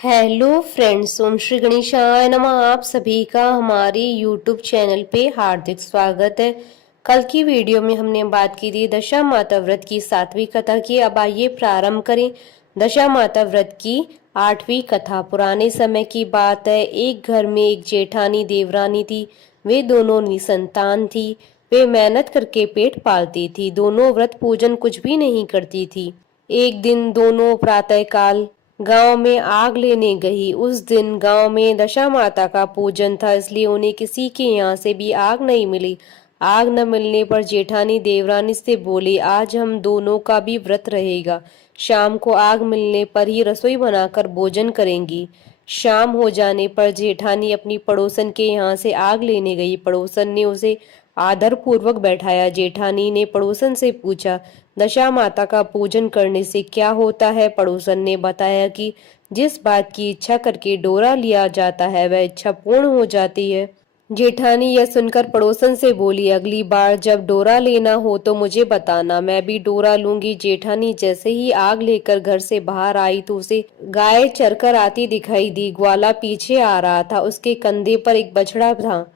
Hello friends, ओम श्री गणेशाय नमः। आप सभी का हमारे यूट्यूब चैनल पे हार्दिक स्वागत है। कल की वीडियो में हमने बात की थी दशा माता व्रत की 7वीं कथा की। अब आइए प्रारंभ करें दशा माता व्रत की 8वीं कथा। पुराने समय की बात है। एक घर में एक जेठानी देवरानी थी। वे दोनों निसंतान थी। वे मेहनत करके पेट पालती थी। दोनों व्रत पूजन कुछ भी नहीं करती थी। एक दिन दोनों प्रातःकाल गांव में आग लेने गई। उस दिन गांव में दशा माता का पूजन था, इसलिए उन्हें किसी के यहाँ से भी आग नहीं मिली। आग न मिलने पर जेठानी देवरानी से बोली, आज हम दोनों का भी व्रत रहेगा। शाम को आग मिलने पर ही रसोई बनाकर भोजन करेंगी। शाम हो जाने पर जेठानी अपनी पड़ोसन के यहाँ से आग लेने गई। पड़ोसन ने उसे आदर पूर्वक बैठाया। जेठानी ने पड़ोसन से पूछा, दशा माता का पूजन करने से क्या होता है? पड़ोसन ने बताया कि जिस बात की इच्छा करके डोरा लिया जाता है वह इच्छा पूर्ण हो जाती है। जेठानी यह सुनकर पड़ोसन से बोली, अगली बार जब डोरा लेना हो तो मुझे बताना, मैं भी डोरा लूंगी। जेठानी जैसे ही आग लेकर घर से बाहर आई तो उसे गाय चरकर आती दिखाई दी। ग्वाला पीछे आ रहा था। उसके कंधे पर एक बछड़ा था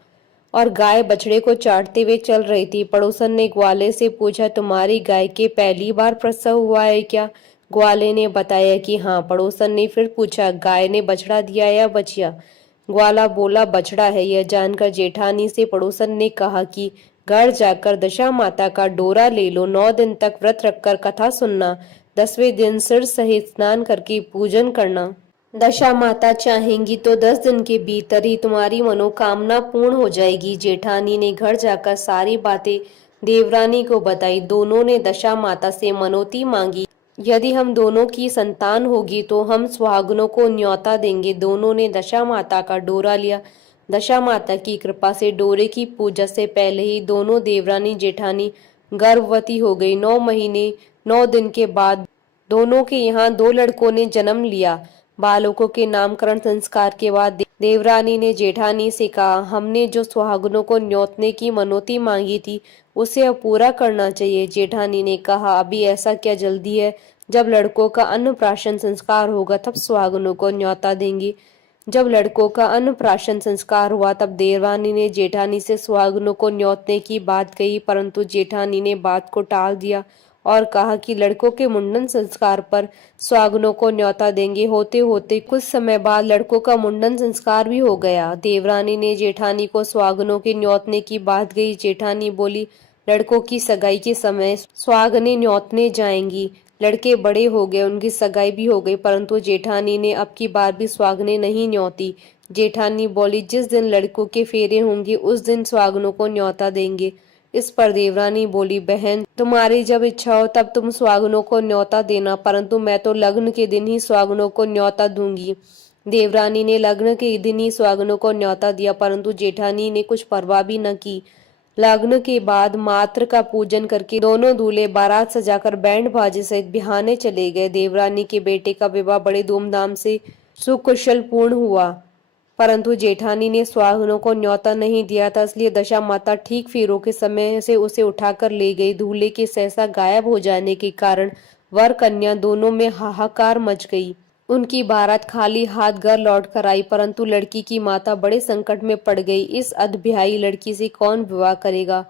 और गाय बछड़े को चाटते हुए चल रही थी। पड़ोसन ने ग्वाले से पूछा, तुम्हारी गाय के पहली बार प्रसव हुआ है क्या? ग्वाले ने बताया कि हाँ। पड़ोसन ने फिर पूछा, गाय ने बछड़ा दिया या बछिया? ग्वाला बोला, बछड़ा है। यह जानकर जेठानी से पड़ोसन ने कहा कि घर जाकर दशा माता का डोरा ले लो। 9 दिन तक व्रत रखकर कथा सुनना। 10वें दिन सिर सहित स्नान करके पूजन करना। दशा माता चाहेंगी तो 10 दिन के भीतर ही तुम्हारी मनोकामना पूर्ण हो जाएगी। जेठानी ने घर जाकर सारी बातें देवरानी को बताई। दोनों ने दशा माता से मनौती मांगी, यदि हम दोनों की संतान होगी तो हम सुहागनों को न्योता देंगे। दोनों ने दशा माता का डोरा लिया। दशा माता की कृपा से डोरे की पूजा से पहले ही दोनों देवरानी जेठानी गर्भवती हो गई। 9 महीने 9 दिन के बाद दोनों के यहाँ 2 लड़कों ने जन्म लिया। बालकों के नामकरण संस्कार के बाद देवरानी ने जेठानी से कहा, हमने जो सुहागनों को न्योतने की मनौती मांगी थी उसे अब पूरा करना चाहिए। जेठानी ने कहा, अभी ऐसा क्या जल्दी है? जब लड़कों का अन्नप्राशन संस्कार होगा तब सुहागनों को न्योता देंगे। जब लड़कों का अन्नप्राशन संस्कार हुआ तब देवरानी ने जेठानी से सुहागनों को न्योतने की बात कही, परंतु जेठानी ने बात को टाल दिया और कहा कि लड़कों के मुंडन संस्कार पर सुहागनों को न्योता देंगे। होते होते कुछ समय बाद लड़कों का मुंडन संस्कार भी हो गया। देवरानी ने जेठानी को सुहागनों के न्योतने की बात कही। जेठानी बोली, लड़कों की सगाई के समय सुहागनें न्योतने जाएंगी। लड़के बड़े हो गए, उनकी सगाई भी हो गई, परंतु जेठानी ने अब की बार भी सुहागनें नहीं न्योती। जेठानी बोली, जिस दिन लड़कों के फेरे होंगे उस दिन सुहागनों को न्योता देंगे। इस पर देवरानी बोली, बहन तुम्हारी जब इच्छा हो तब तुम सुहागनों को न्योता देना, परंतु मैं तो लग्न के दिन ही सुहागनों को न्योता दूंगी। देवरानी ने लग्न के दिन ही सुहागनों को न्योता दिया, परंतु जेठानी ने कुछ परवाह भी न की। लग्न के बाद मात्र का पूजन करके दोनों दूल्हे बारात सजाकर बैंड बाजे सहित बिहाने चले गए। देवरानी के बेटे का विवाह बड़े धूमधाम से सुकुशल पूर्ण हुआ, परंतु जेठानी ने सुहागनों को न्योता नहीं दिया था, इसलिए दशा माता ठीक फेरों के समय से उसे उठाकर ले गई। दूल्हे के सहसा गायब हो जाने के कारण वर कन्या दोनों में हाहाकार मच गई। उनकी बारात खाली हाथ घर लौट कर आई, परंतु लड़की की माता बड़े संकट में पड़ गई। इस अधब्याही लड़की से कौन विवाह करेगा?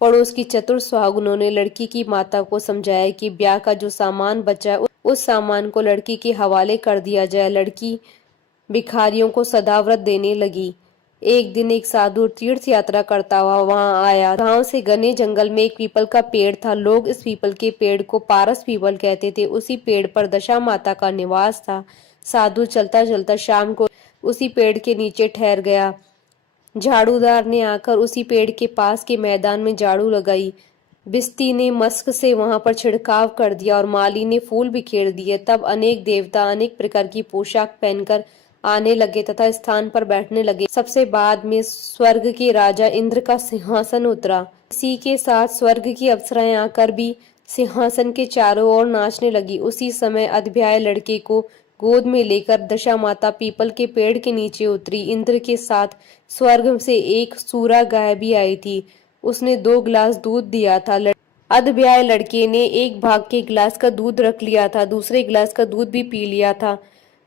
पड़ोस की चतुर सुहागनों ने लड़की की माता को समझाया कि ब्याह का जो सामान बचा है उस सामान को लड़की के हवाले कर दिया जाए। लड़की भिखारियों को सदाव्रत देने लगी। एक दिन एक साधु तीर्थ यात्रा करता हुआ वहां आया। गांव से घने जंगल में एक पीपल का पेड़ था। लोग इस पीपल के पेड़ को पारस पीपल कहते थे। उसी पेड़ पर दशा माता का निवास था। साधु चलता चलता शाम को उसी पेड़ के नीचे ठहर गया। झाड़ूदार ने आकर उसी पेड़ के पास के मैदान में झाड़ू लगाई। बिस्ती ने मस्क से वहां पर छिड़काव कर दिया और माली ने फूल बिखेर दिए। तब अनेक देवता अनेक प्रकार की पोशाक पहनकर आने लगे तथा स्थान पर बैठने लगे। सबसे बाद में स्वर्ग के राजा इंद्र का सिंहासन उतरा। इसी के साथ स्वर्ग की अप्सराएं आकर भी सिंहासन के चारों ओर नाचने लगी। उसी समय अधब्याय लड़के को गोद में लेकर दशा माता पीपल के पेड़ के नीचे उतरी। इंद्र के साथ स्वर्ग से एक सूरा गाय भी आई थी। उसने 2 गिलास दूध दिया था। अधब्याय लड़के ने एक भाग के गिलास का दूध रख लिया था, दूसरे गिलास का दूध भी पी लिया था।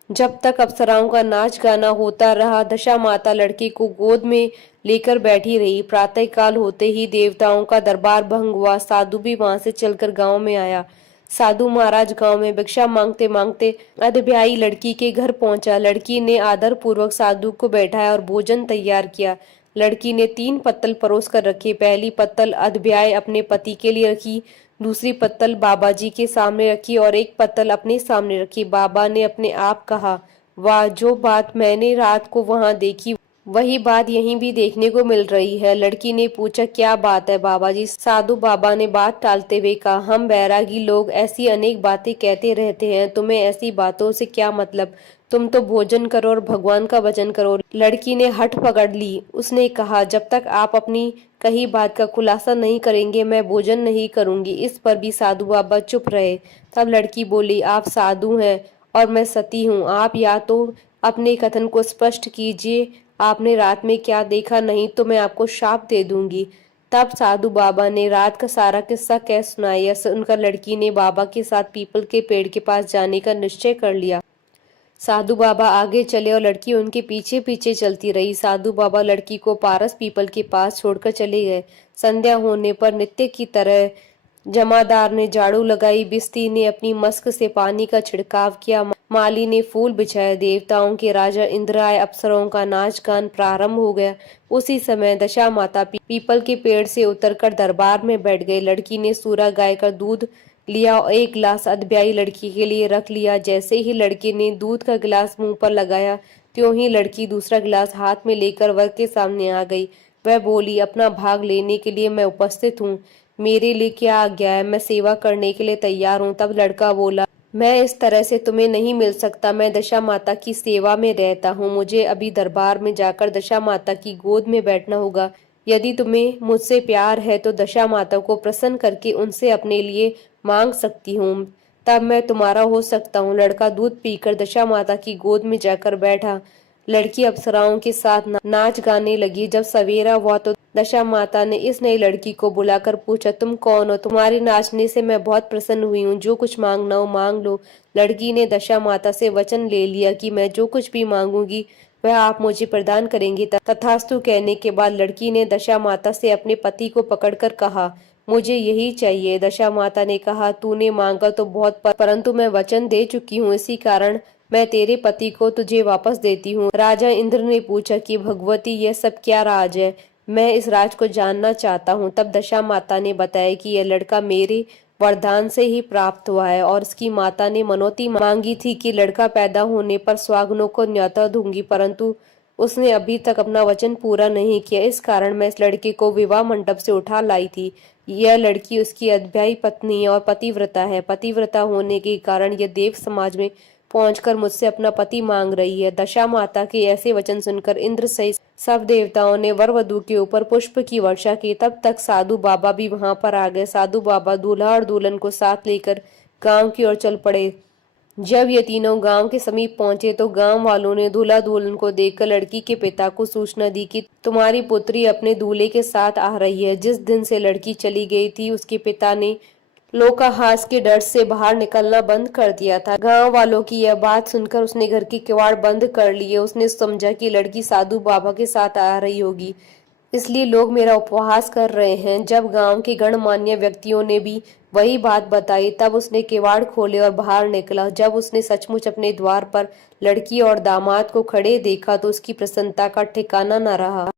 जब तक अप्सराओं का नाच गाना होता रहा, दशा माता लड़की को गोद में लेकर बैठी रही। प्रातःकाल होते ही देवताओं का दरबार भंग हुआ। साधु भी वहां से चलकर गांव में आया। साधु महाराज गांव में भिक्षा मांगते मांगते अधब्याई लड़की के घर पहुंचा। लड़की ने आदर पूर्वक साधु को बैठाया और भोजन तैयार किया। लड़की ने 3 पत्तल परोस कर रखे। पहली पत्तल अधब्याय अपने पति के लिए रखी, दूसरी पत्तल बाबा जी के सामने रखी और एक पत्तल अपने सामने रखी। बाबा ने अपने आप कहा, वाह, जो बात मैंने रात को वहां देखी वही बात यहीं भी देखने को मिल रही है। लड़की ने पूछा, क्या बात है बाबा जी? साधु बाबा ने बात टालते हुए कहा, हम बैरागी लोग ऐसी अनेक बातें कहते रहते हैं, तुम्हें ऐसी बातों से क्या मतलब? तुम तो भोजन करो और भगवान का भजन करो। लड़की ने हठ पकड़ ली। उसने कहा, जब तक आप अपनी कही बात का खुलासा नहीं करेंगे मैं भोजन नहीं करूंगी। इस पर भी साधु बाबा चुप रहे। तब लड़की बोली, आप साधु हैं और मैं सती हूँ। आप या तो अपने कथन को स्पष्ट कीजिए, आपने रात में क्या देखा, नहीं तो मैं आपको शाप दे दूंगी। तब साधु बाबा ने रात का सारा किस्सा कह सुनाया। सुनकर लड़की ने बाबा के साथ पीपल के पेड़ के पास जाने का निश्चय कर लिया। साधु बाबा आगे चले और लड़की उनके पीछे पीछे चलती रही। साधु बाबा लड़की को पारस पीपल के पास छोड़कर चले गए। संध्या होने पर नित्य की तरह जमादार ने झाड़ू लगाई, बिस्ती ने अपनी मस्क से पानी का छिड़काव किया, माली ने फूल बिछाए, देवताओं के राजा इंद्र आए, अप्सराओं का नाच गान प्रारंभ हो गया। उसी समय दशा माता पीपल के पेड़ से उतरकर दरबार में बैठ गई। लड़की ने सूरा गाय का दूध लिया और 1 गिलास अधब्याई लड़की के लिए रख लिया। जैसे ही लड़के ने दूध का गिलास मुंह पर लगाया, त्यों ही लड़की दूसरा गिलास हाथ में लेकर वर के सामने आ गई। वह बोली, अपना भाग लेने के लिए मैं उपस्थित हूँ। मेरे लिए क्या आज्ञा है? मैं सेवा करने के लिए तैयार हूँ। तब लड़का बोला, मैं इस तरह से तुम्हें नहीं मिल सकता। मैं दशा माता की सेवा में रहता हूँ। मुझे अभी दरबार में जाकर दशा माता की गोद में बैठना होगा। यदि तुम्हें मुझसे प्यार है तो दशा माता को प्रसन्न करके उनसे अपने लिए मांग सकती हूँ, तब मैं तुम्हारा हो सकता हूँ। लड़का दूध पीकर दशा माता की गोद में जाकर बैठा। लड़की अप्सराओं के साथ नाच गाने लगी। जब सवेरा हुआ तो दशा माता ने इस नई लड़की को बुलाकर पूछा, तुम कौन हो? तुम्हारे नाचने से मैं बहुत प्रसन्न हुई हूँ। जो कुछ मांगना हो मांग लो। लड़की ने दशा माता से वचन ले लिया कि मैं जो कुछ भी मांगूंगी वह आप मुझे प्रदान करेंगी। तथास्तु कहने के बाद लड़की ने दशा माता से अपने पति को पकड़कर कहा, मुझे यही चाहिए। दशा माता ने कहा, तूने मांगा तो बहुत, परंतु मैं वचन दे चुकी हूँ, इसी कारण मैं तेरे पति को तुझे वापस देती हूँ। राजा इंद्र ने पूछा कि भगवती, यह सब क्या राज है? मैं इस राज को जानना चाहता हूँ। तब दशा माता ने बताया कि यह लड़का मेरे वरदान से ही प्राप्त हुआ है और इसकी माता ने मनौती मांगी थी कि लड़का पैदा होने पर सुहागनों को न्योता दूंगी, परंतु उसने अभी तक अपना वचन पूरा नहीं किया। इस कारण मैं इस लड़के को विवाह मंडप से उठा लाई थी। यह लड़की उसकी अध्यायी पत्नी है और पतिव्रता है। पतिव्रता होने के कारण यह देव समाज में पहुंचकर मुझसे अपना पति मांग रही है। दशा माता के ऐसे वचन सुनकर इंद्र सहित सब देवताओं ने वर वधू के ऊपर पुष्प की वर्षा की। तब तक साधु बाबा भी वहां पर आ गए। साधु बाबा दूल्हा और दुल्हन को साथ लेकर गांव की ओर चल पड़े। जब ये तीनों गांव के समीप पहुंचे तो गांव वालों ने दूल्हा दुल्हन को देखकर लड़की के पिता को सूचना दी कि तुम्हारी पुत्री अपने दूल्हे के साथ आ रही है। जिस दिन से लड़की चली गई थी उसके पिता ने लोकाहास के डर से बाहर निकलना बंद कर दिया था। गांव वालों की यह बात सुनकर उसने घर के किवाड़ बंद कर लिए। उसने समझा कि लड़की साधु बाबा के साथ आ रही होगी, इसलिए लोग मेरा उपहास कर रहे हैं। जब गांव के गणमान्य व्यक्तियों ने भी वही बात बताई तब उसने किवाड़ खोले और बाहर निकला। जब उसने सचमुच अपने द्वार पर लड़की और दामाद को खड़े देखा तो उसकी प्रसन्नता का ठिकाना न रहा।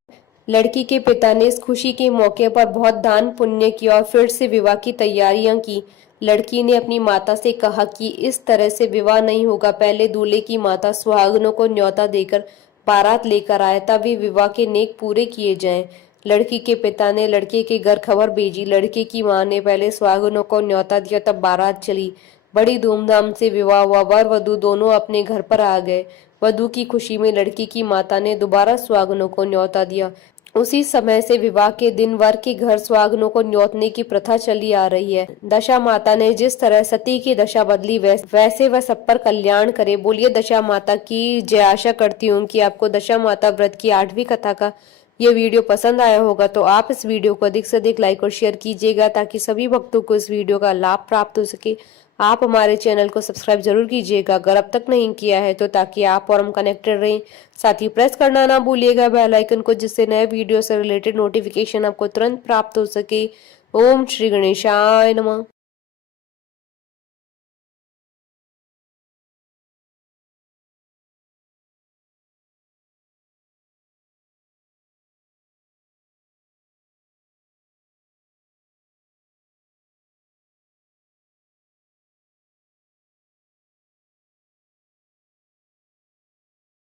लड़की के पिता ने इस खुशी के मौके पर बहुत दान पुण्य किया और फिर से विवाह की तैयारियां की। लड़की ने अपनी माता से कहा कि इस तरह से विवाह नहीं होगा। पहले दूल्हे की माता सुहागनों को न्योता देकर बारात लेकर आए, तब भी विवाह के नेक पूरे किए जाएं। लड़की के पिता ने लड़के के घर खबर भेजी। लड़के की मां ने पहले सुहागनों को न्योता दिया, तब बारात चली। बड़ी धूमधाम से विवाह हुआ। वर वधू दोनों अपने घर पर आ गए। वधू की खुशी में लड़की की माता ने दोबारा सुहागनों को न्योता दिया। उसी समय से विवाह के दिन वर के घर सुहागनों को न्योतने की प्रथा चली आ रही है। दशा माता ने जिस तरह सती की दशा बदली वैसे वह सब पर कल्याण करे। बोलिए दशा माता की जय। आशा करती हूँ कि आपको दशा माता व्रत की 8वीं कथा का ये वीडियो पसंद आया होगा, तो आप इस वीडियो को अधिक से अधिक लाइक और शेयर कीजिएगा ताकि सभी भक्तों को इस वीडियो का लाभ प्राप्त हो सके। आप हमारे चैनल को सब्सक्राइब जरूर कीजिएगा अगर अब तक नहीं किया है तो, ताकि आप और हम कनेक्टेड रहें। साथ ही प्रेस करना ना भूलिएगा बेल आइकन को, जिससे नए वीडियो से रिलेटेड नोटिफिकेशन आपको तुरंत प्राप्त हो सके। ओम श्री गणेशाय नमः।